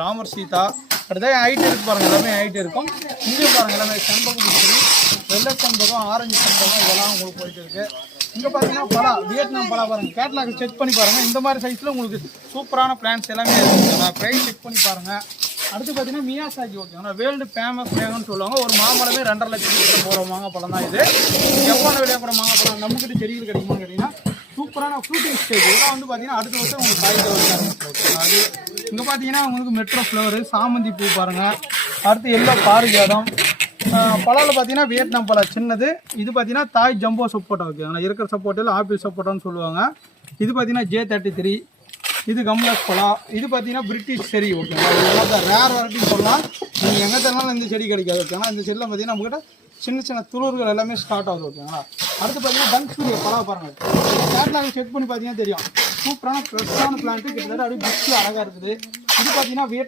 ராமர் சீதா அடுத்த ஹைட் இருக்கு பாருங்க, எல்லாமே ஹைட் இருக்கும். இங்கேயும் பாருங்க எல்லாமே செண்பகம் சரி, வெள்ளை செண்பகம், ஆரஞ்சு செண்பகம் இதெல்லாம் உங்களுக்கு போயிட்டு இருக்கு. இங்கே பார்த்தீங்கன்னா பலா, வியட்நாம் பலா பாருங்க, கேட்லாக் செக் பண்ணி பாருங்க. இந்த மாதிரி சைஸில் உங்களுக்கு சூப்பரான பிளான்ஸ் எல்லாமே இருக்குது. ப்ரைஸ் செக் பண்ணி பாருங்க. அடுத்து பார்த்தீங்கன்னா மியாசாக்கி ஓகேங்களா, வேர்ல்டு ஃபேமஸ் மேங்கன்னு சொல்லுவாங்க. ஒரு மாமரமே 2.5 லட்சம் போகிற மாங்காய் பழம் தான் இது. ஜப்பான விளையாட கூட மாங்காய் பழம் நம்மக்கிட்ட செடிகள் கிடைக்குமான்னு கேட்டிங்கன்னா சூப்பரான ஃப்ரூட்டிங் ஸ்டேஜ். இதெல்லாம் வந்து பார்த்தீங்கன்னா அடுத்த வருஷம் உங்களுக்கு காய்க்க வச்சு ஆரம்பிச்சிடும். அது இங்கே பார்த்தீங்கன்னா உங்களுக்கு மெட்ரோ ஃப்ளவரு, சாமந்தி பூ பாருங்கள். அடுத்து எல்லோ பாரிஜாதம். பழத்தில் பார்த்தீங்கன்னா வியட்நாம் பழம் சின்னது. இது பார்த்தீங்கன்னா தாய் ஜம்போ சப்போட்டா ஓகேங்களா, இருக்கிற சப்போட்டில் ஆப்பிள் சப்போட்டான்னு சொல்லுவாங்க. இது பார்த்தீங்கன்னா J33. இது கம்லஸ் பழம். இது பார்த்தீங்கன்னா பிரிட்டிஷ் செரி ஓகேங்களா, இதெல்லாம் ரேர் வெரைட்டின்னு சொல்லலாம். நீங்கள் எங்கே தரனாலும் இந்த செடி கிடைக்காது ஓகேங்களா. இந்த செடியில் பார்த்தீங்கன்னா நம்மகிட்ட சின்ன சின்ன துளிர்கள் எல்லாமே ஸ்டார்ட் ஆகுது ஓகேங்களா. அடுத்து பார்த்தீங்கன்னா டங்ஸ்டூரிய பழம் பாருங்கள், கேட்லாக் செக் பண்ணி பார்த்தீங்கன்னா தெரியும். சூப்பரான ஃப்ரெஷ்ஷான பிளான்ட்டு, கிட்டத்தட்ட அப்படியே புஷ்ஷு அழகாக இருக்குது. இது பார்த்தீங்கன்னா